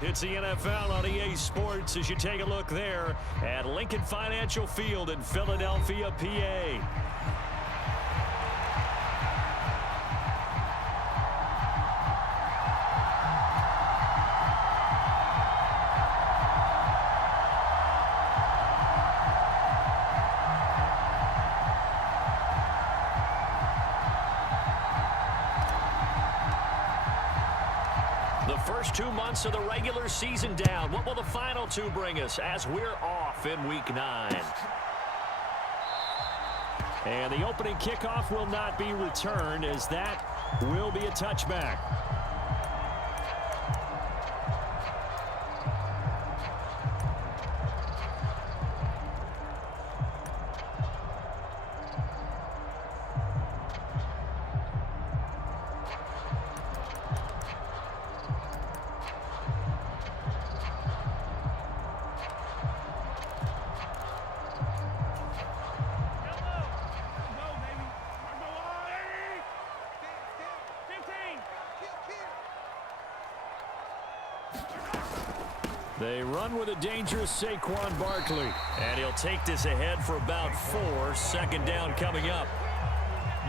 It's the NFL on EA Sports as you take a look there at Lincoln Financial Field in Philadelphia, PA. The first 2 months of the regular season down. What will the final two bring us as we're off in Week 9? And the opening kickoff will not be returned as that will be a touchback. They run with a dangerous Saquon Barkley. And he'll take this ahead for about 4. Second down coming up.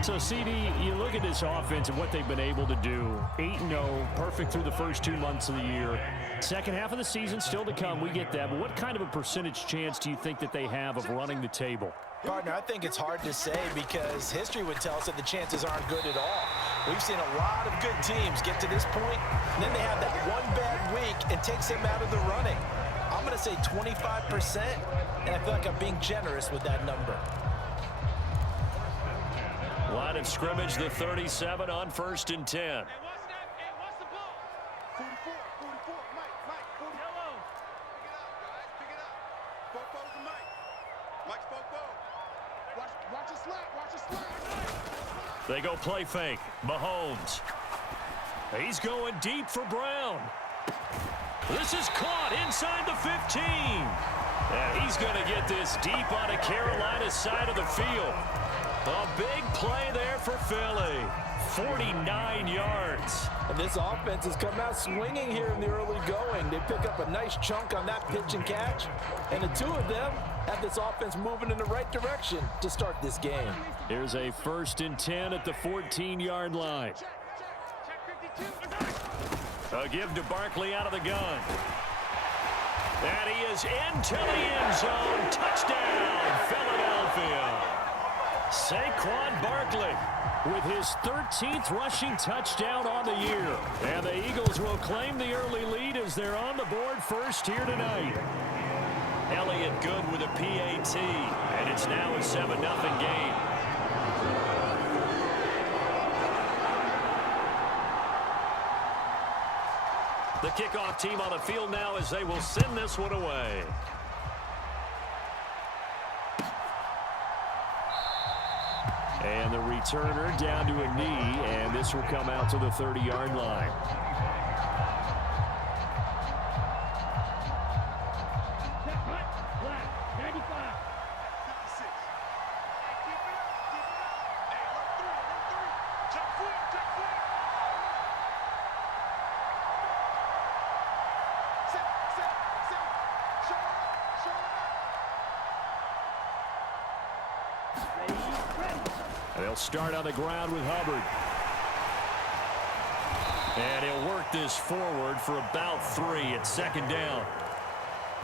So, CD, you look at this offense and what they've been able to do. 8-0, perfect through the first 2 months of the year. Second half of the season still to come. We get that. But what kind of a percentage chance do you think that they have of running the table? Partner, I think it's hard to say because history would tell us that the chances aren't good at all. We've seen a lot of good teams get to this point, and then they have that one bad week and takes them out of the running. I'm going to say 25%, and I feel like I'm being generous with that number. Line of scrimmage, the 37 on 1st and 10. They go play fake. Mahomes. He's going deep for Brown. This is caught inside the 15. And he's going to get this deep on a Carolina side of the field. A big play there for Philly. 49 yards. And this offense has come out swinging here in the early going. They pick up a nice chunk on that pitch and catch. And the two of them have this offense moving in the right direction to start this game. Here's a 1st and 10 at the 14-yard line. A give to Barkley out of the gun. And he is into the end zone. Touchdown, Philadelphia. Saquon Barkley with his 13th rushing touchdown on the year. And the Eagles will claim the early lead as they're on the board first here tonight. Elliott good with a PAT, and it's now a 7-0 game. The kickoff team on the field now as they will send this one away. And the returner down to a knee, and this will come out to the 30-yard line. They'll start on the ground with Hubbard. And he'll work this forward for about 3 at 2nd down.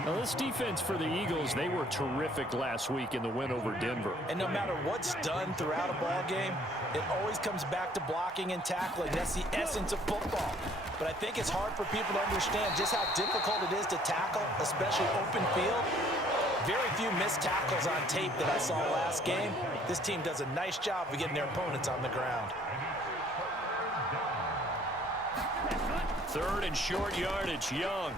Now, this defense for the Eagles, they were terrific last week in the win over Denver. And no matter what's done throughout a ball game, it always comes back to blocking and tackling. That's the essence of football. But I think it's hard for people to understand just how difficult it is to tackle, especially open field. Very few missed tackles on tape that I saw last game. This team does a nice job of getting their opponents on the ground. 3rd and short yardage, Young.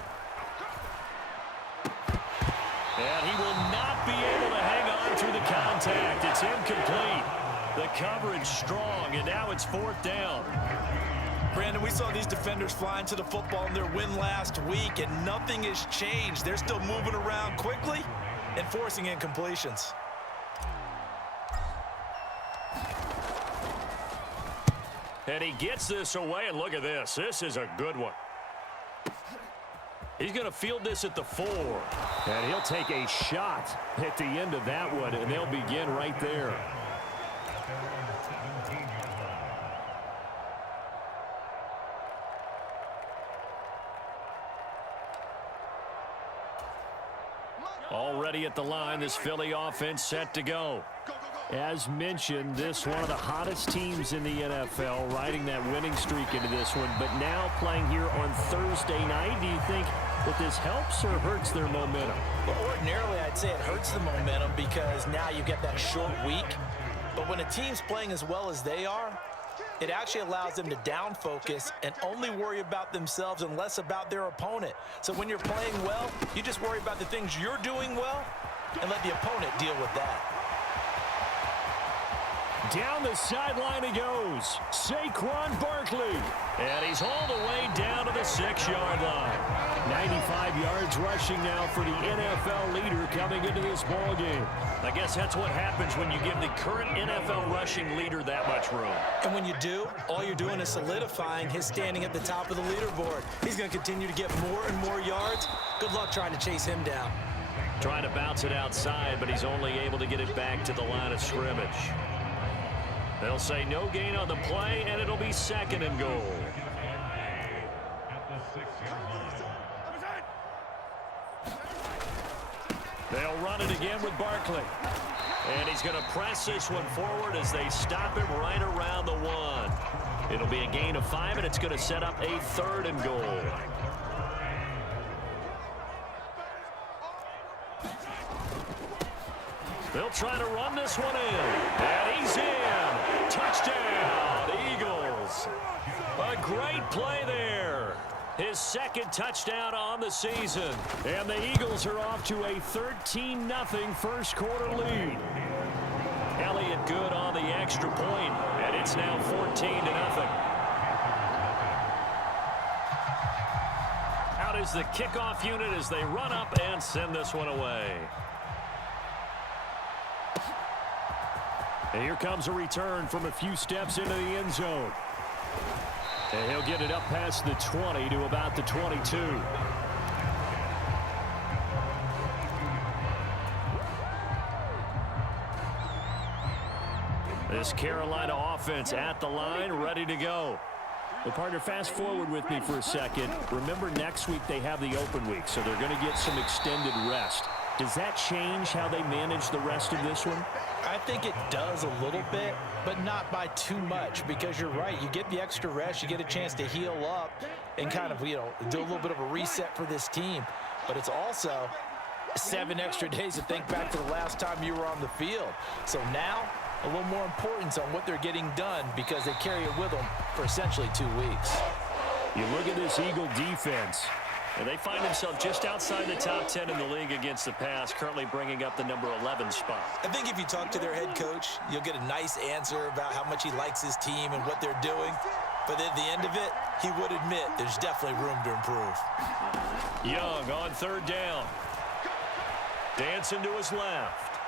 And he will not be able to hang on through the contact. It's incomplete. The coverage strong, and now it's 4th down. Brandon, we saw these defenders flying to the football in their win last week, and nothing has changed. They're still moving around quickly and forcing incompletions. And he gets this away, and look at this. This is a good one. He's going to field this at the 4. And he'll take a shot at the end of that one, and they'll begin right there. Already at the line, this Philly offense set to go. As mentioned, this one of the hottest teams in the NFL, riding that winning streak into this one, but now playing here on Thursday night. Do you think that this helps or hurts their momentum? Well, ordinarily, I'd say it hurts the momentum because now you get that short week. But when a team's playing as well as they are, it actually allows them to down focus and only worry about themselves and less about their opponent. So when you're playing well, you just worry about the things you're doing well and let the opponent deal with that. Down the sideline he goes. Saquon Barkley. And he's all the way down to the 6-yard line. 95 yards rushing now for the NFL leader coming into this ball game. I guess that's what happens when you give the current NFL rushing leader that much room. And when you do, all you're doing is solidifying his standing at the top of the leaderboard. He's going to continue to get more and more yards. Good luck trying to chase him down. Trying to bounce it outside, but he's only able to get it back to the line of scrimmage. They'll say no gain on the play, and it'll be 2nd and goal. They'll run it again with Barkley. And he's going to press this one forward as they stop him right around the 1. It'll be a gain of 5, and it's going to set up a 3rd and goal. They'll try to run this one in. And he's in. Touchdown, Eagles. A great play there. His 2nd touchdown on the season. And the Eagles are off to a 13-0 first quarter lead. Elliott good on the extra point, and it's now 14-0. Out is the kickoff unit as they run up and send this one away. And here comes a return from a few steps into the end zone. And he'll get it up past the 20 to about the 22. This Carolina offense at the line, ready to go. Well, partner, fast forward with me for a second. Remember, next week they have the open week, so they're going to get some extended rest. Does that change how they manage the rest of this one? I think it does a little bit, but not by too much, because you're right. You get the extra rest, you get a chance to heal up and kind of, do a little bit of a reset for this team. But it's also 7 extra days to think back to the last time you were on the field. So now, a little more importance on what they're getting done because they carry it with them for essentially 2 weeks. You look at this Eagle defense. And they find themselves just outside the top 10 in the league against the pass, currently bringing up the number 11 spot. I think if you talk to their head coach, you'll get a nice answer about how much he likes his team and what they're doing. But at the end of it, he would admit there's definitely room to improve. Young on 3rd down. Dancing to his left.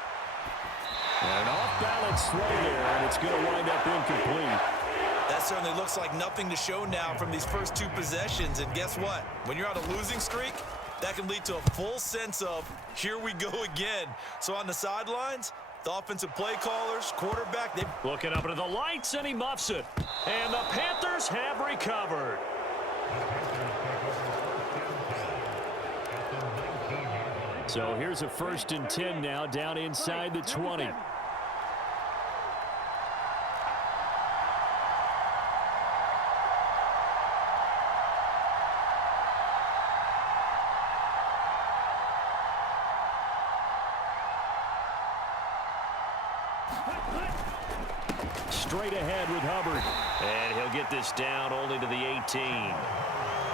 And an off-balance throw there, and it's going to wind up incomplete. That certainly looks like nothing to show now from these first 2 possessions. And guess what? When you're on a losing streak, that can lead to a full sense of, here we go again. So on the sidelines, the offensive play callers, quarterback, they looking up into the lights, and he muffs it. And the Panthers have recovered. So here's a 1st and 10 now down inside the 20. Straight ahead with Hubbard. And he'll get this down only to the 18.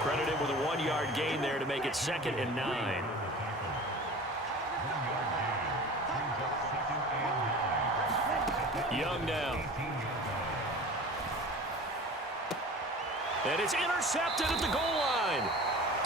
Credited with a 1-yard gain there to make it 2nd and 9. Young now. And it's intercepted at the goal line.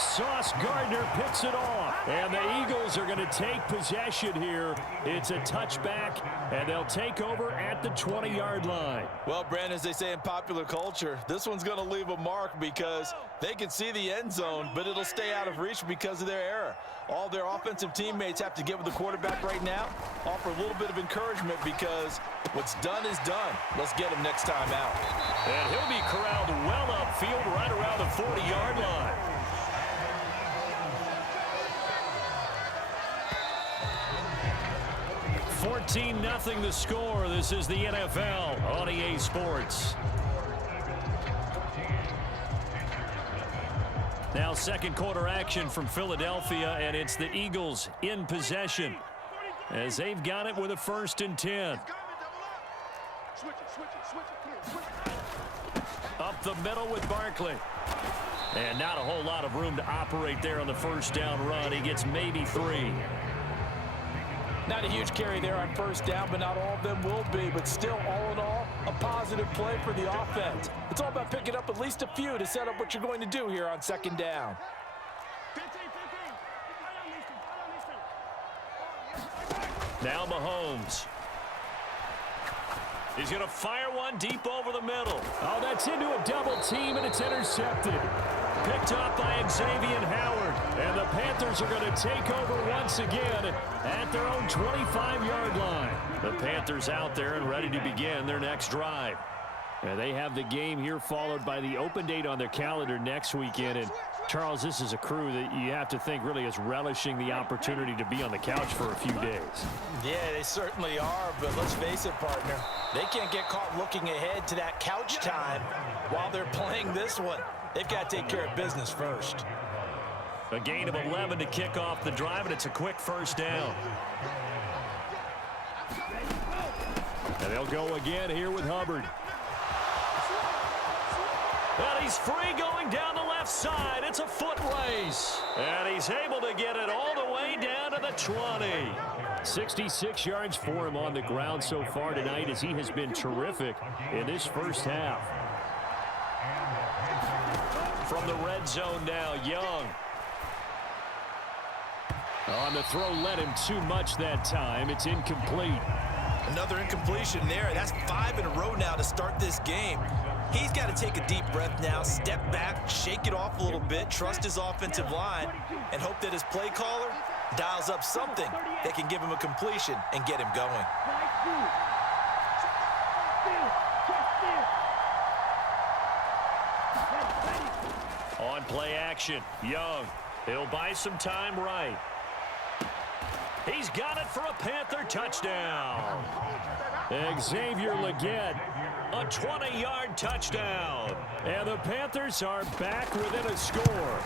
Sauce Gardner picks it off. And the Eagles are going to take possession here. It's a touchback, and they'll take over at the 20-yard line. Well, Brandon, as they say in popular culture, this one's going to leave a mark because they can see the end zone, but it'll stay out of reach because of their error. All their offensive teammates have to get with the quarterback right now, offer a little bit of encouragement because what's done is done. Let's get him next time out. And he'll be corralled well upfield right around the 40-yard line. $14-0 the score. This is the NFL on EA Sports. Now second quarter action from Philadelphia, and it's the Eagles in possession as they've got it with a 1st and 10. Up the middle with Barkley. And not a whole lot of room to operate there on the first down run. He gets maybe 3. Not a huge carry there on first down, but not all of them will be. But still, all in all, a positive play for the offense. It's all about picking up at least a few to set up what you're going to do here on 2nd down. Now Mahomes. He's going to fire one deep over the middle. Oh, that's into a double team, and it's intercepted. Picked up by Xavier Howard. And the Panthers are going to take over once again at their own 25-yard line. The Panthers out there and ready to begin their next drive. And they have the game here followed by the open date on their calendar next weekend. And Charles, this is a crew that you have to think really is relishing the opportunity to be on the couch for a few days. Yeah, they certainly are, but let's face it, partner. They can't get caught looking ahead to that couch time while they're playing this one. They've got to take care of business first. A gain of 11 to kick off the drive, and it's a quick first down. And they'll go again here with Hubbard. And he's free going down the left side. It's a foot race. And he's able to get it all the way down to the 20. 66 yards for him on the ground so far tonight as he has been terrific in this first half. From the red zone now, Young. On the throw led him too much that time. It's incomplete. Another incompletion there. That's 5 in a row now to start this game. He's got to take a deep breath now, step back, shake it off a little bit, trust his offensive line, and hope that his play caller dials up something that can give him a completion and get him going. On play action, Young. He'll buy some time right. He's got it for a Panther touchdown. Xavier Legette. A 20-yard touchdown. And the Panthers are back within a score.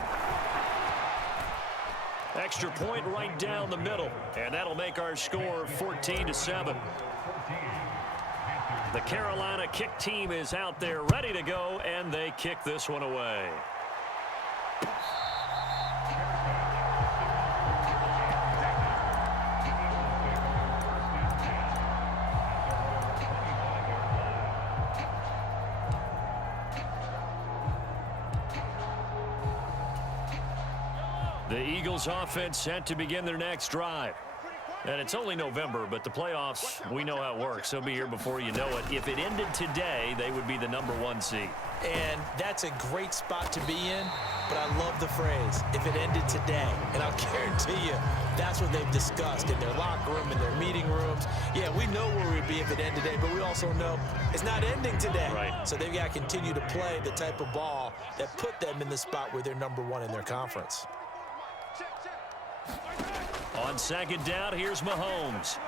Extra point right down the middle. And that'll make our score 14-7. The Carolina kick team is out there ready to go, and they kick this one away. The Eagles offense set to begin their next drive. And it's only November, but the playoffs, we know how it works. They'll be here before you know it. If it ended today, they would be the #1 seed. And that's a great spot to be in, but I love the phrase, if it ended today. And I'll guarantee you, that's what they've discussed in their locker room, in their meeting rooms. Yeah, we know where we'd be if it ended today, but we also know it's not ending today. Right. So they've got to continue to play the type of ball that put them in the spot where they're #1 in their conference. On second down, here's Mahomes.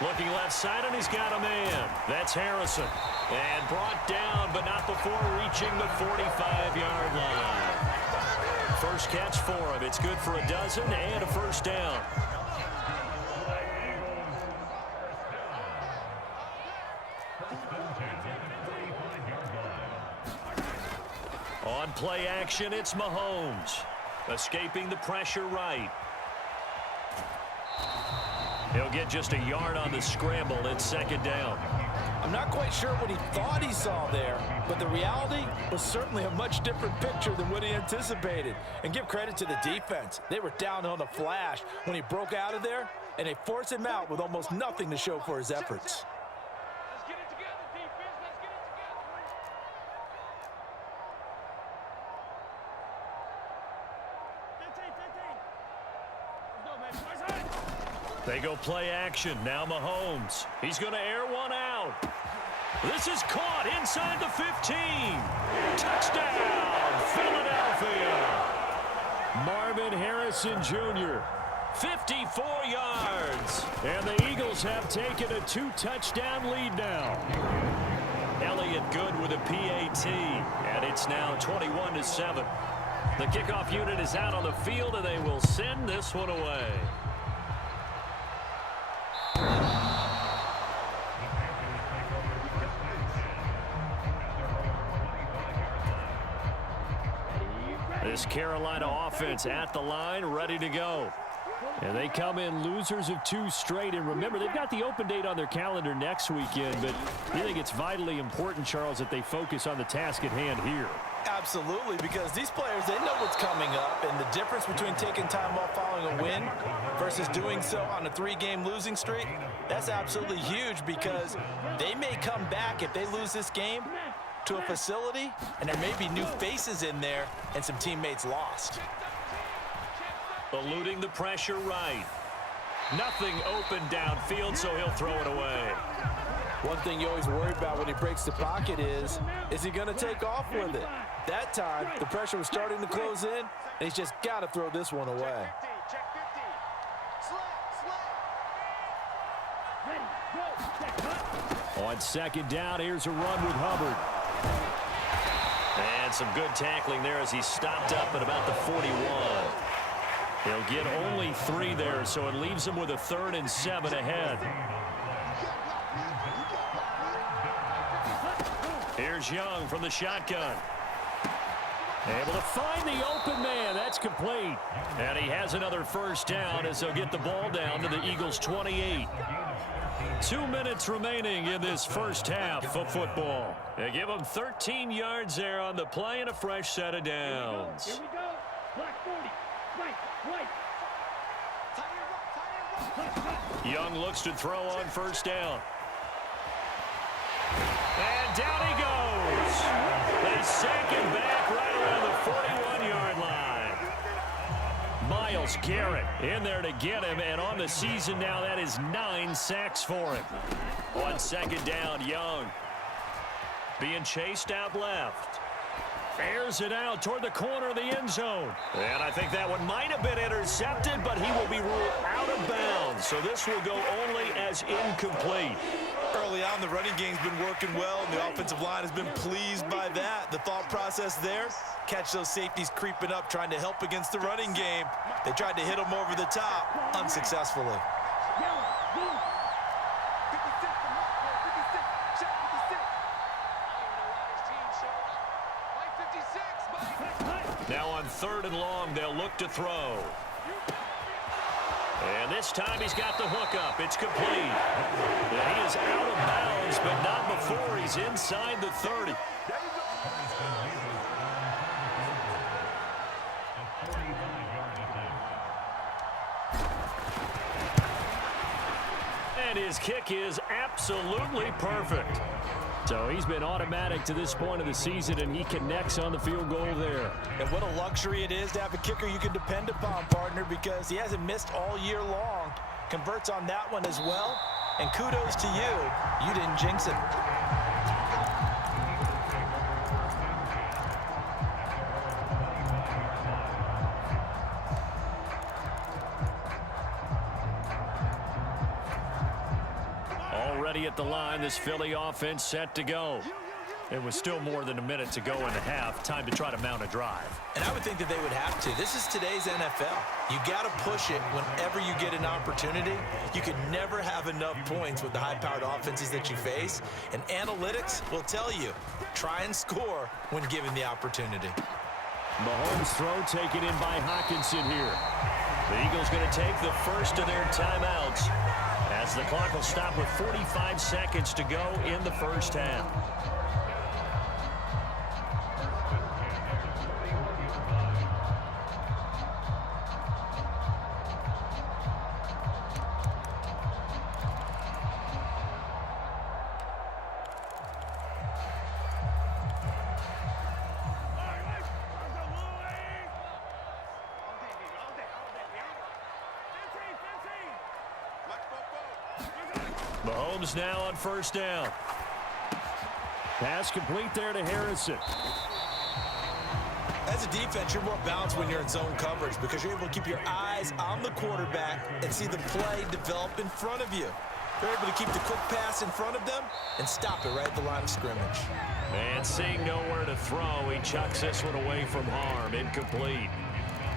Looking left side, and he's got a man. That's Harrison. And brought down, but not before reaching the 45-yard line. First catch for him. It's good for a dozen and a first down. On play action, it's Mahomes. Escaping the pressure right. He'll get just a yard on the scramble. It's second down. I'm not quite sure what he thought he saw there, but the reality was certainly a much different picture than what he anticipated. And give credit to the defense. They were down on a flash when he broke out of there, and they forced him out with almost nothing to show for his efforts. Let's get it together, defense. Let's get it together. They go play action. Now Mahomes. He's going to air one out. This is caught inside the 15. Touchdown, Philadelphia. Marvin Harrison Jr., 54 yards. And the Eagles have taken a 2-touchdown lead now. Elliott good with a PAT. And it's now 21-7. The kickoff unit is out on the field, and they will send this one away. This Carolina offense at the line, ready to go. And they come in losers of 2 straight. And remember, they've got the open date on their calendar next weekend. But you think it's vitally important, Charles, that they focus on the task at hand here? Absolutely, because these players, they know what's coming up. And the difference between taking time off following a win versus doing so on a 3-game losing streak, that's absolutely huge, because they may come back if they lose this game to a facility, and there may be new faces in there and some teammates lost. Eluding the pressure right. Nothing open downfield, so he'll throw it away. One thing you always worry about when he breaks the pocket is he going to take off with it? That time, the pressure was starting to close in, and he's just got to throw this one away. On second down, here's a run with Hubbard. And some good tackling there as he stopped up at about the 41. He'll get only 3 there, so it leaves him with a 3rd and 7 ahead. Here's Young from the shotgun. Able to find the open man. That's complete. And he has another first down as they'll get the ball down to the Eagles' 28. 2 minutes remaining in this first half of football. They give him 13 yards there on the play and a fresh set of downs. Here we go. Black 40. Right. Young looks to throw on first down. And down he goes. They sack him back right around the 41-yard line. Myles Garrett in there to get him, and on the season now, that is 9 sacks for him. On second down, Young being chased out left. Airs it out toward the corner of the end zone. And I think that one might have been intercepted, but he will be ruled out of bounds. So this will go only as incomplete. Early on, the running game's been working well, and the offensive line has been pleased by that. The thought process there, catch those safeties creeping up, trying to help against the running game. They tried to hit them over the top, unsuccessfully. Now on 3rd and long, they'll look to throw. And this time he's got the hook up. It's complete. And he is out of bounds, but not before he's inside the 30. And his kick is absolutely perfect. So he's been automatic to this point of the season, and he connects on the field goal there. And what a luxury it is to have a kicker you can depend upon, partner, because he hasn't missed all year long. Converts on that one as well. And kudos to you. You didn't jinx it. Already at the line, this Philly offense set to go. It was still more than a minute to go in the half. Time to try to mount a drive. And I would think that they would have to. This is today's NFL. You got to push it whenever you get an opportunity. You can never have enough points with the high-powered offenses that you face. And analytics will tell you, try and score when given the opportunity. Mahomes' throw taken in by Hockenson here. The Eagles going to take the first of their timeouts. as the clock will stop with 45 seconds to go in the first half. Mahomes now on first down. Pass complete there to Harrison. As a defense, you're more balanced when you're in zone coverage because you're able to keep your eyes on the quarterback and see the play develop in front of you. You're able to keep the quick pass in front of them and stop it right at the line of scrimmage. And seeing nowhere to throw, he chucks this one away from harm. Incomplete.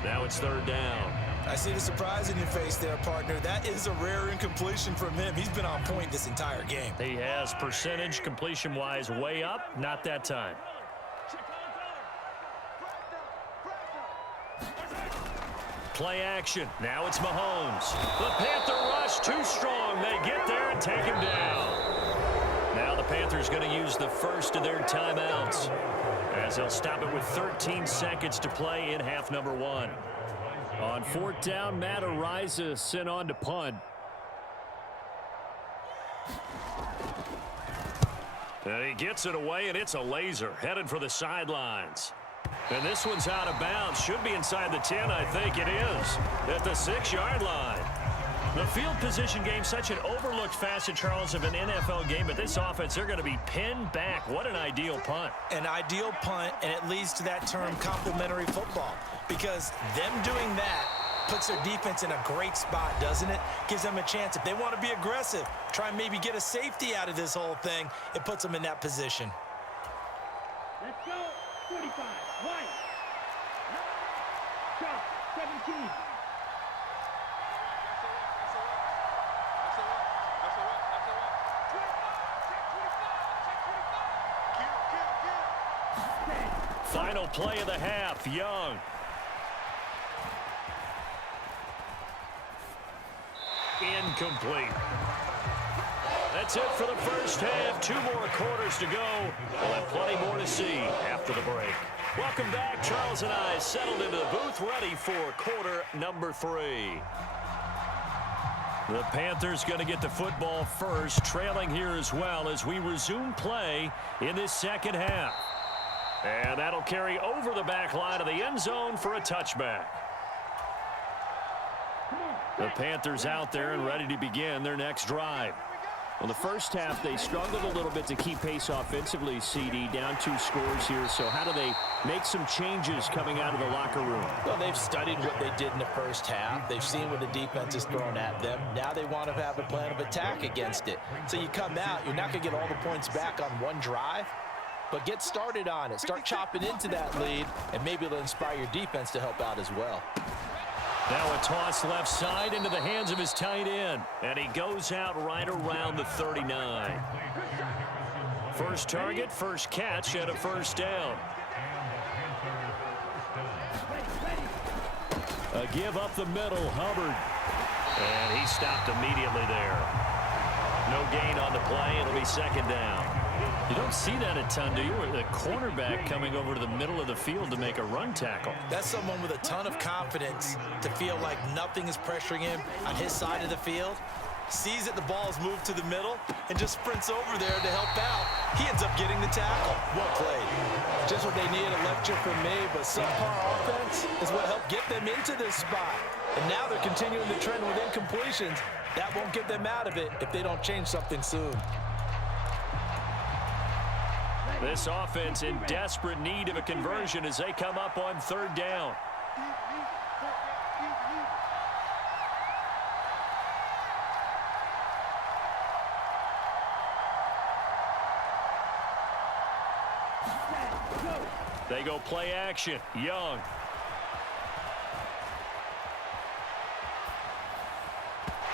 Now it's third down. I see the surprise in your face there, partner. That is a rare incompletion from him. He's been on point this entire game. He has percentage completion-wise way up. Not that time. Play action. Now it's Mahomes. The Panther rush too strong. They get there and take him down. Now the Panthers going to use the first of their timeouts as they'll stop it with 13 seconds to play in half number one. On fourth down, Matt Araiza sent on to punt. And he gets it away, and it's a laser headed for the sidelines. And this one's out of bounds. Should be inside the 10, I think it is, at the 6-yard line. The field position game, such an overlooked facet, Charles, of an NFL game, but this offense, they're going to be pinned back. What an ideal punt. An ideal punt, and it leads to that term complementary football, because them doing that puts their defense in a great spot, doesn't it? Gives them a chance. If they want to be aggressive, try and maybe get a safety out of this whole thing, it puts them in that position. Let's go. 45. White. Shot. 17. Final play of the half, Young. Incomplete. That's it for the first half. 2 more quarters to go. We'll have plenty more to see after the break. Welcome back. Charles and I settled into the booth, ready for quarter number 3. The Panthers going to get the football first, trailing here as well as we resume play in this second half. And that'll carry over the back line of the end zone for a touchback. The Panthers out there and ready to begin their next drive. Well, the first half, they struggled a little bit to keep pace offensively, CD, down 2 scores here. So how do they make some changes coming out of the locker room? Well, they've studied what they did in the first half. They've seen what the defense is throwing at them. Now they want to have a plan of attack against it. So you come out, you're not going to get all the points back on one drive, but get started on it. Start chopping into that lead, and maybe it'll inspire your defense to help out as well. Now a toss left side into the hands of his tight end. And he goes out right around the 39. First target, first catch, and a first down. A give up the middle, Hubbard. And he stopped immediately there. No gain on the play. It'll be second down. You don't see that a ton, do you? The cornerback coming over to the middle of the field to make a run tackle. That's someone with a ton of confidence to feel like nothing is pressuring him on his side of the field. Sees that the ball is moved to the middle and just sprints over there to help out. He ends up getting the tackle. Well played. Just what they need, a lecture from me, but subpar offense is what helped get them into this spot. And now they're continuing the trend with incompletions. That won't get them out of it if they don't change something soon. This offense in desperate need of a conversion as they come up on third down. They go play action. Young.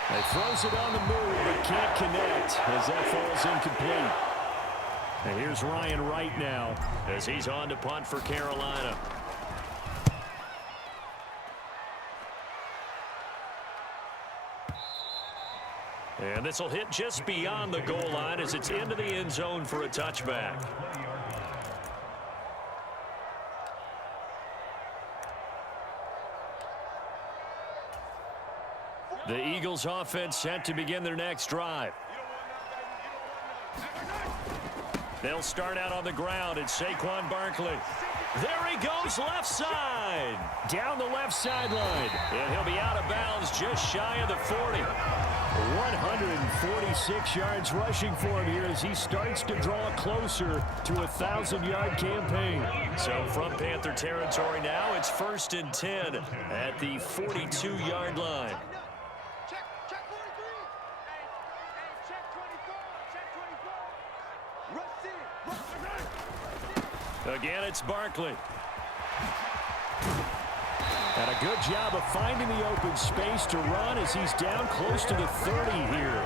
He throws it on the move, but can't connect as that falls incomplete. And here's Ryan Wright now as he's on to punt for Carolina. And this will hit just beyond the goal line as it's into the end zone for a touchback. The Eagles offense set to begin their next drive. They'll start out on the ground. It's Saquon Barkley. There he goes, left side. Down the left sideline. And he'll be out of bounds just shy of the 40. 146 yards rushing for him here as he starts to draw closer to a 1,000-yard campaign. So from Panther territory now, it's 1st and 10 at the 42-yard line. Check 43. Hey, check 24. Check 24. Rush in. Again, it's Barkley. And a good job of finding the open space to run as he's down close to the 30 here.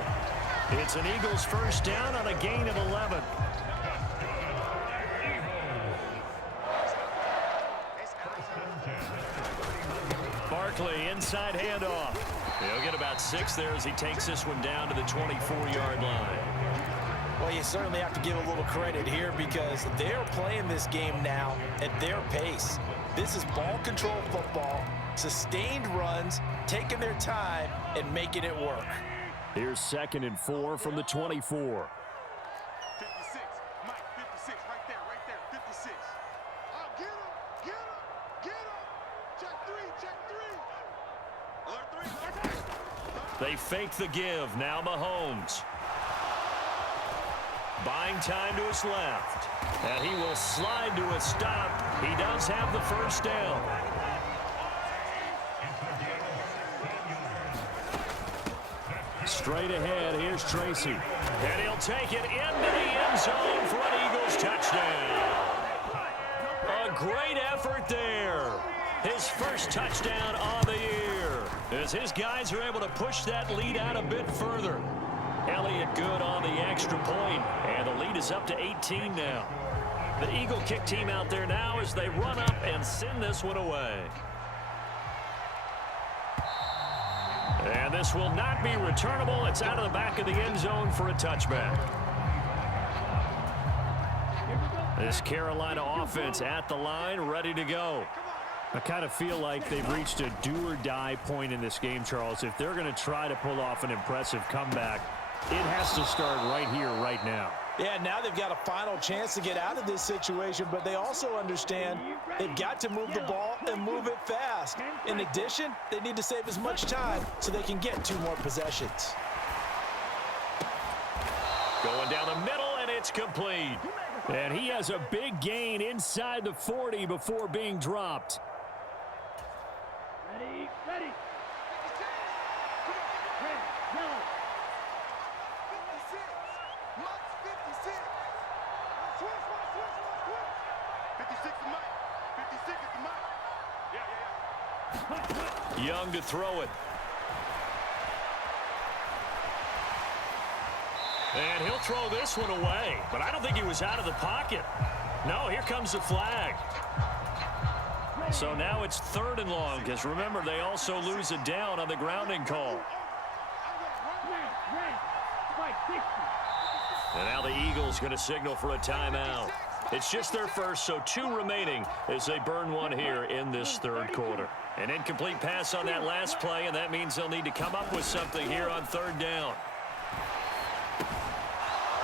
It's an Eagles first down on a gain of 11. Barkley, inside handoff. He'll get about 6 there as he takes this one down to the 24-yard line. Well, you certainly have to give a little credit here because they're playing this game now at their pace. This is ball control football, sustained runs, taking their time, and making it work. Here's 2nd and 4 from the 24. 56. Mike, 56. Right there. 56. Oh, get him. Check 3. Alert 3. They fake the give. Now Mahomes. Buying time to his left. And he will slide to a stop. He does have the first down. Straight ahead, here's Tracy. And he'll take it into the end zone for an Eagles touchdown. A great effort there. His first touchdown on the year. As his guys are able to push that lead out a bit further. Elliott good on the extra point, and the lead is up to 18 now. The Eagle kick team out there now as they run up and send this one away. And this will not be returnable. It's out of the back of the end zone for a touchback. This Carolina offense at the line, ready to go. I kind of feel like they've reached a do-or-die point in this game, Charles. If they're going to try to pull off an impressive comeback, it has to start right here, right now. Yeah, now they've got a final chance to get out of this situation, but they also understand they've got to move the ball and move it fast. In addition, they need to save as much time so they can get 2 more possessions. Going down the middle, and it's complete. And he has a big gain inside the 40 before being dropped. Ready. Red, yellow. 56. Mike's 56. Switch. 56 to Mike. 56 is to Mike. Yeah. Young to throw it. And he'll throw this one away. But I don't think he was out of the pocket. No, here comes the flag. So now it's 3rd and long, because remember, they also lose a down on the grounding call. Red. Spike 60. And now the Eagles going to signal for a timeout. It's just their first, so 2 remaining as they burn one here in this 3rd quarter. An incomplete pass on that last play, and that means they'll need to come up with something here on 3rd down.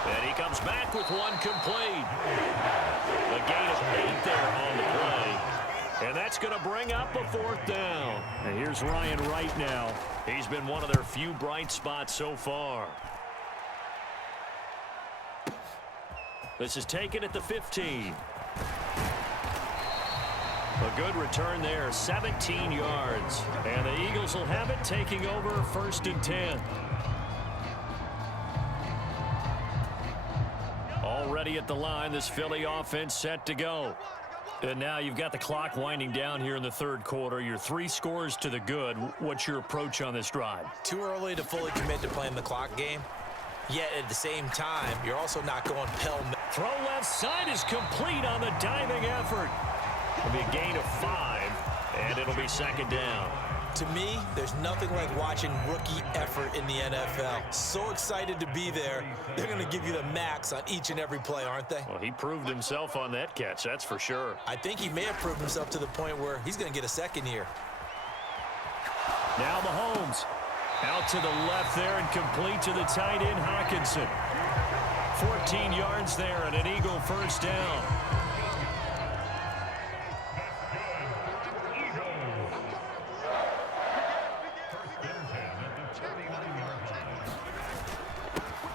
And he comes back with one complete. A gain of 8 there on the play. And that's going to bring up a 4th down. And here's Ryan Wright now. He's been one of their few bright spots so far. This is taken at the 15. A good return there, 17 yards. And the Eagles will have it, taking over 1st and 10. Already at the line, this Philly offense set to go. And now you've got the clock winding down here in the 3rd quarter. You're 3 scores to the good. What's your approach on this drive? Too early to fully commit to playing the clock game. Yet at the same time, you're also not going pell-mell. Throw left side is complete on the diving effort. It'll be a gain of 5, and it'll be 2nd down. To me, there's nothing like watching rookie effort in the NFL. So excited to be there. They're going to give you the max on each and every play, aren't they? Well, he proved himself on that catch, that's for sure. I think he may have proved himself to the point where he's going to get a second here. Now Mahomes. Out to the left there and complete to the tight end, Hockenson. 14 yards there and an Eagle first down.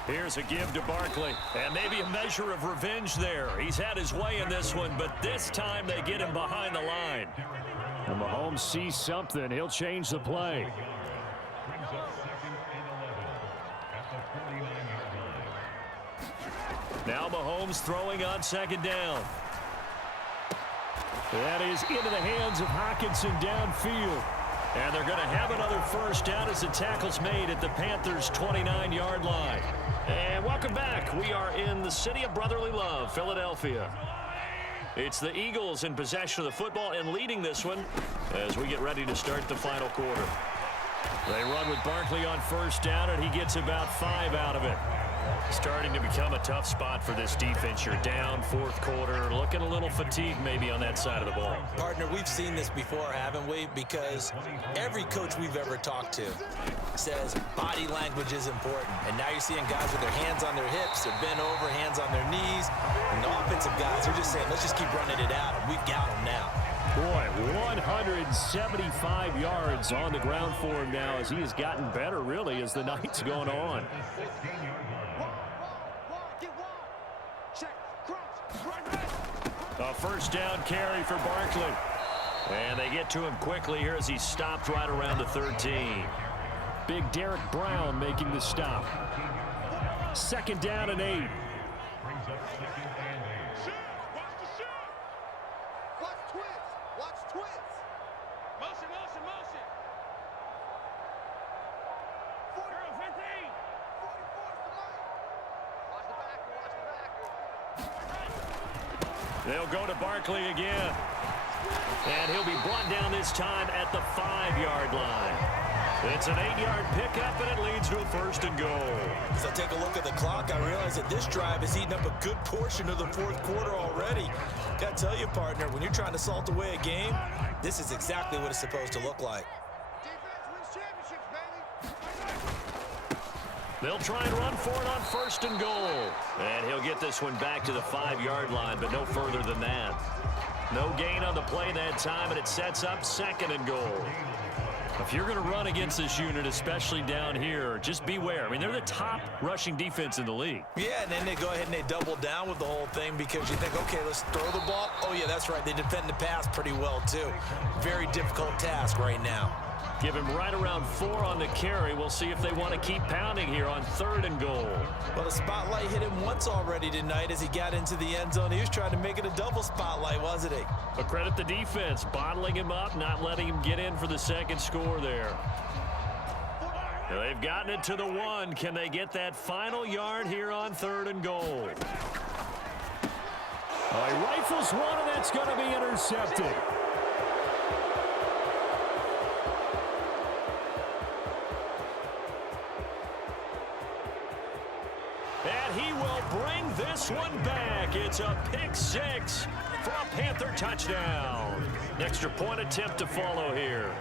Here's a give to Barkley. And maybe a measure of revenge there. He's had his way in this one, but this time they get him behind the line. And Mahomes sees something. He'll change the play. Now Mahomes throwing on second down. That is into the hands of Hockenson downfield. And they're going to have another first down as the tackle's made at the Panthers' 29-yard line. And welcome back. We are in the city of brotherly love, Philadelphia. It's the Eagles in possession of the football and leading this one as we get ready to start the final quarter. They run with Barkley on first down, and he gets about 5 out of it. Starting to become a tough spot for this defense. You're down fourth quarter, looking a little fatigued maybe on that side of the ball. Partner, we've seen this before, haven't we? Because every coach we've ever talked to says body language is important. And now you're seeing guys with their hands on their hips, they're bent over, hands on their knees. And the offensive guys are just saying, let's just keep running it out, and we've got them now. Boy, 175 yards on the ground for him now as he has gotten better, really, as the night's gone on. A first down carry for Barkley. And they get to him quickly here as he stopped right around the 13. Big Derek Brown making the stop. Second down and 8. They'll go to Barkley again. And he'll be brought down this time at the 5-yard line. It's an 8-yard pickup, and it leads to a first and goal. As I take a look at the clock, I realize that this drive has eaten up a good portion of the fourth quarter already. Got to tell you, partner, when you're trying to salt away a game, this is exactly what it's supposed to look like. They'll try and run for it on first and goal. And he'll get this one back to the 5-yard line, but no further than that. No gain on the play that time, and it sets up second and goal. If you're going to run against this unit, especially down here, just beware. I mean, they're the top rushing defense in the league. Yeah, and then they go ahead and they double down with the whole thing because you think, okay, let's throw the ball. Oh, yeah, that's right. They defend the pass pretty well, too. Very difficult task right now. Give him right around 4 on the carry. We'll see if they want to keep pounding here on third and goal. Well, the spotlight hit him once already tonight as he got into the end zone. He was trying to make it a double spotlight, wasn't he? But credit the defense, bottling him up, not letting him get in for the second score there. Now they've gotten it to the 1. Can they get that final yard here on third and goal? He rifles one, and that's going to be intercepted. And he will bring this one back. It's a pick 6 for a Panther touchdown. Extra point attempt to follow here.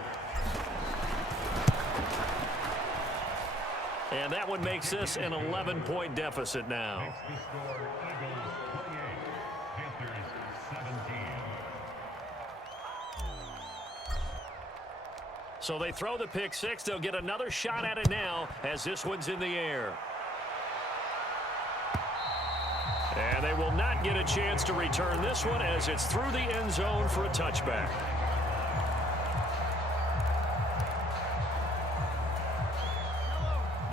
And that one makes this an 11-point deficit now. So they throw the pick 6. They'll get another shot at it now as this one's in the air. And they will not get a chance to return this one as it's through the end zone for a touchback.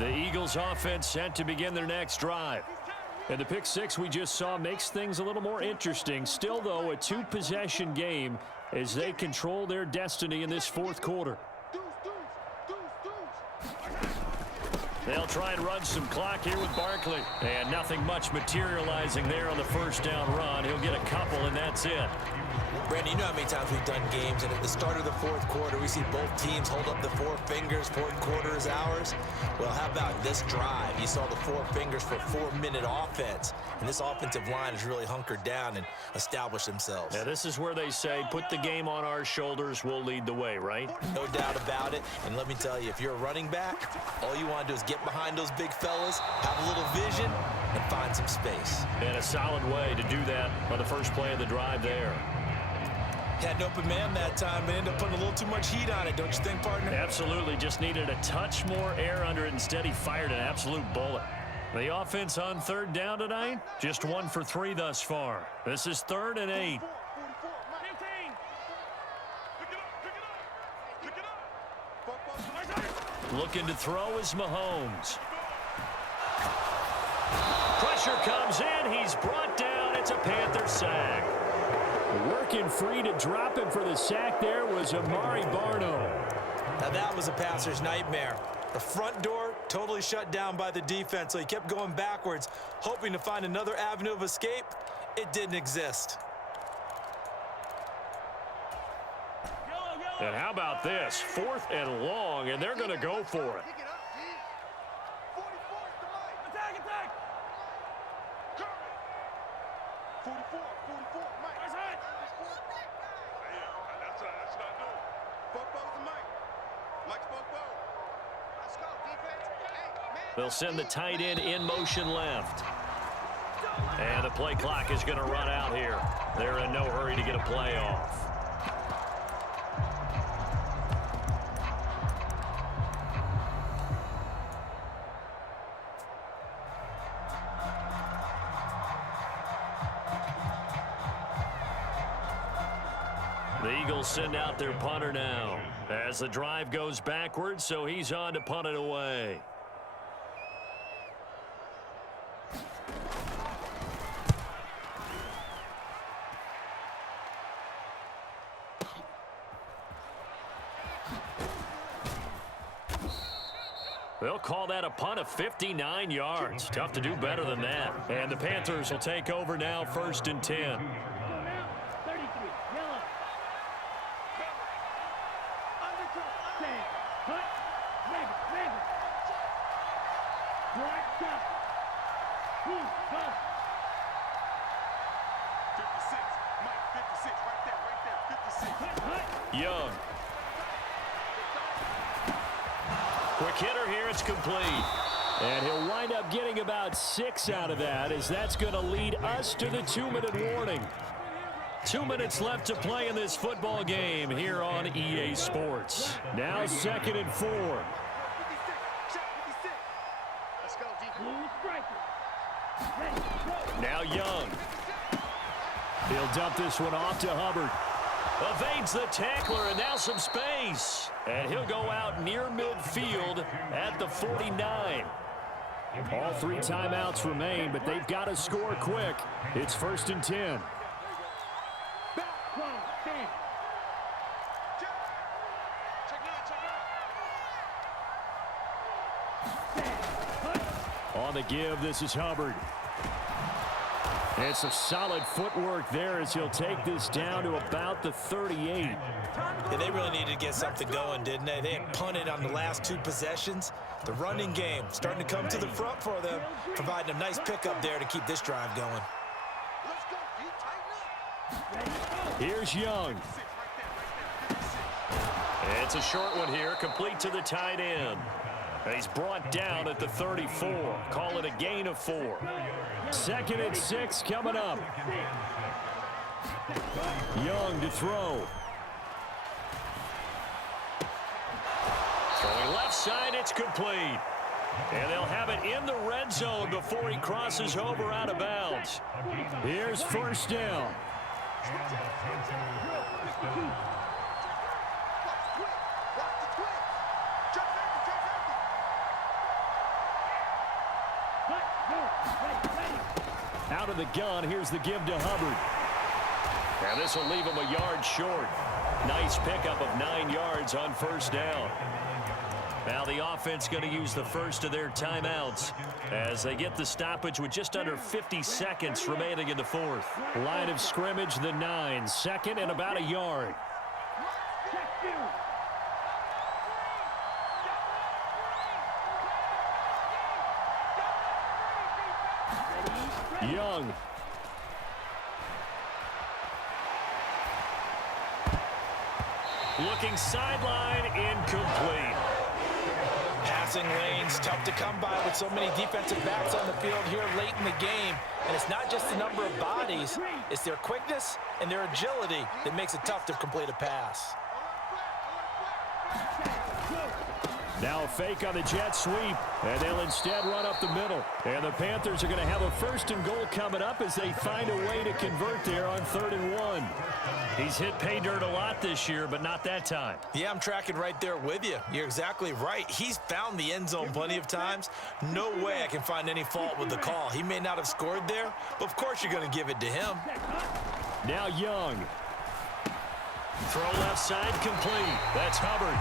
The Eagles offense set to begin their next drive. And the pick 6 we just saw makes things a little more interesting. Still, though, a 2-possession game as they control their destiny in this fourth quarter. They'll try and run some clock here with Barkley. And nothing much materializing there on the first down run. He'll get a couple, and that's it. Brandon, you know how many times we've done games, and at the start of the fourth quarter, we see both teams hold up the four fingers, fourth quarter is ours. Well, how about this drive? You saw the four fingers for 4-minute offense, and this offensive line has really hunkered down and established themselves. Now, this is where they say, put the game on our shoulders, we'll lead the way, right? No doubt about it, and let me tell you, if you're a running back, all you want to do is get behind those big fellas, have a little vision, and find some space. And a solid way to do that on the first play of the drive there. Had an open man that time, but ended up putting a little too much heat on it, don't you think, partner? Absolutely. Just needed a touch more air under it. Instead, he fired an absolute bullet. The offense on third down tonight, just 1 for 3 thus far. This is 3rd and 8. 44, 15. Pick it up. Looking to throw is Mahomes. Pressure comes in. He's brought down. It's a Panther sack. Working free to drop him for the sack there was Amari Barno. Now that was a passer's nightmare. The front door totally shut down by the defense, so he kept going backwards, hoping to find another avenue of escape. It didn't exist. And how about this? 4th and long, and they're going to go for it. Pick it up, G. 44 is the mic. Attack. 44, Mike. That's right. That's not new. Football's the mic. Mike's football. Let's go, defense. Hey, man. They'll send the tight end in motion left. And the play clock is going to run out here. They're in no hurry to get a play off. The Eagles send out their punter now as the drive goes backwards, so he's on to punt it away. They'll call that a punt of 59 yards. Tough to do better than that. And the Panthers will take over now, 1st and 10. 33, yellow. Stand. Cut. Make it. Black shot. Boom. Go. 56. Mike, 56. Right there. 56. Young. Quick hitter here, it's complete. And he'll wind up getting about 6 out of that, as that's going to lead us to the 2-minute warning. 2 minutes left to play in this football game here on EA Sports. Now 2nd and 4. 56. Check 56. Let's go, defense. Blue striker. Ready. Go. Now Young. He'll dump this one off to Hubbard. Evades the tackler, and now some space. And he'll go out near midfield at the 49. All 3 timeouts remain, but they've got to score quick. It's 1st and 10. Back. Go. Stand. Check. Stand. Cut. On the give, this is Hubbard. And some solid footwork there as he'll take this down to about the 38. Yeah, they really needed to get something going, didn't they? They had punted on the last 2 possessions. The running game starting to come to the front for them, providing a nice pickup there to keep this drive going. Let's go, D. Tighten up. Here's Young. 6 right there. It's a short one here, complete to the tight end. And he's brought down at the 34. Call it a gain of 4. 2nd and 6 coming up. Young to throw. Throwing left side, it's complete. And they'll have it in the red zone before he crosses over out of bounds. Here's 1st down. Out of the gun, here's the give to Hubbard. And this will leave him a yard short. Nice pickup of 9 yards on 1st down. Now the offense going to use the first of their timeouts as they get the stoppage with just under 50 seconds remaining in the fourth. Line of scrimmage, the 9. Second and about a yard. Young. Looking sideline, incomplete. Passing lanes, tough to come by with so many defensive backs on the field here late in the game. And it's not just the number of bodies, it's their quickness and their agility that makes it tough to complete a pass. Now a fake on the jet sweep, and they'll instead run up the middle. And the Panthers are going to have a 1st and goal coming up as they find a way to convert there on 3rd and 1. He's hit pay dirt a lot this year, but not that time. Yeah, I'm tracking right there with you. You're exactly right. He's found the end zone plenty of times. No way I can find any fault with the call. He may not have scored there, but of course you're going to give it to him. Now Young. Throw left side complete. That's Hubbard.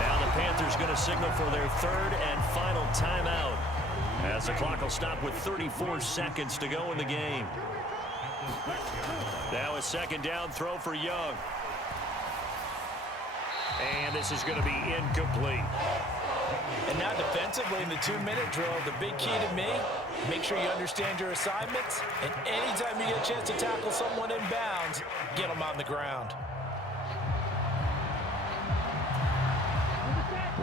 Now the Panthers going to signal for their 3rd and final timeout as the clock will stop with 34 seconds to go in the game. Now a 2nd down throw for Young. And this is going to be incomplete. And now defensively in the 2-minute drill, the big key to me, make sure you understand your assignments. And anytime you get a chance to tackle someone in bounds, get them on the ground.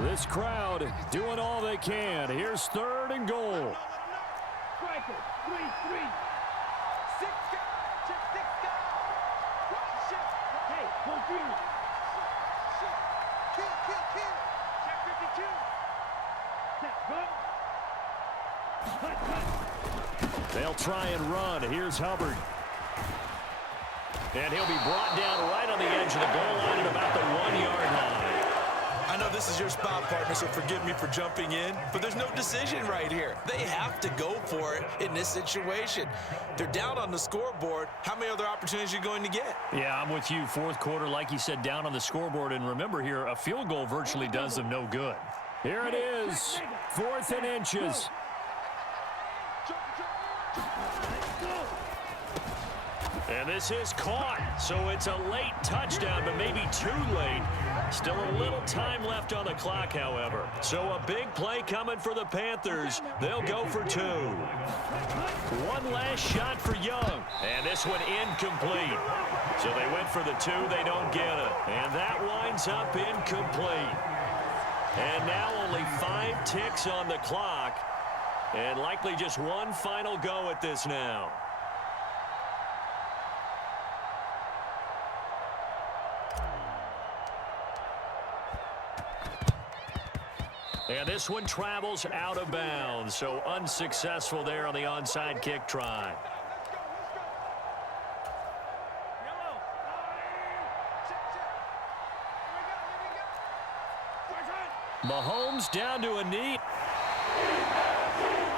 This crowd doing all they can. Here's 3rd and goal. Striker, 3-3. 6 guys, check 6 guys. Watch shit. Hey, confused. Shit. Kill. Check 52. Set, go. Cut. They'll try and run. Here's Hubbard. And he'll be brought down right on the edge of the goal line at about the 1-yard line. I know this is your spot, partner, so forgive me for jumping in, but there's no decision right here. They have to go for it in this situation. They're down on the scoreboard. How many other opportunities are you going to get? Yeah, I'm with you. 4th quarter, like you said, down on the scoreboard. And remember here, a field goal virtually does them no good. Here it is. 4th and inches. And this is caught. So it's a late touchdown, but maybe too late. Still a little time left on the clock, however. So a big play coming for the Panthers. They'll go for 2. One last shot for Young. And this one incomplete. So they went for the 2. They don't get it. And that winds up incomplete. And now only 5 ticks on the clock. And likely just one final go at this now. And this one travels out of bounds, so unsuccessful there on the onside kick try. Mahomes down to a knee.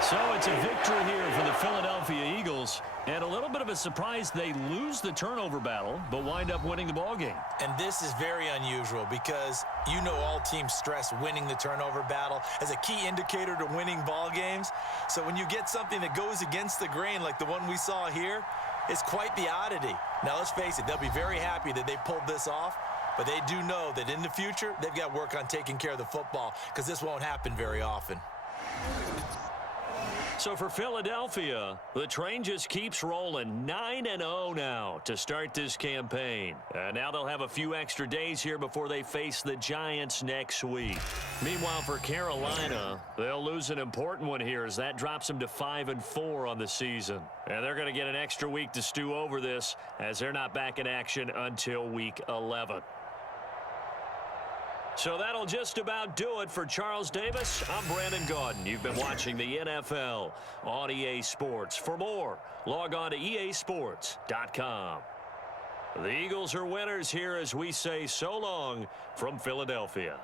So it's a victory here for the Philadelphia Eagles. And a little bit of a surprise, they lose the turnover battle, but wind up winning the ballgame. And this is very unusual because you know all teams stress winning the turnover battle as a key indicator to winning ball games. So when you get something that goes against the grain like the one we saw here, it's quite the oddity. Now let's face it, they'll be very happy that they pulled this off, but they do know that in the future, they've got to work on taking care of the football because this won't happen very often. So for Philadelphia, the train just keeps rolling. 9-0 now to start this campaign. Now they'll have a few extra days here before they face the Giants next week. Meanwhile, for Carolina, they'll lose an important one here as that drops them to 5-4 on the season. And they're going to get an extra week to stew over this as they're not back in action until week 11. So that'll just about do it for Charles Davis. I'm Brandon Gaudin. You've been watching the NFL on EA Sports. For more, log on to easports.com. The Eagles are winners here as we say so long from Philadelphia.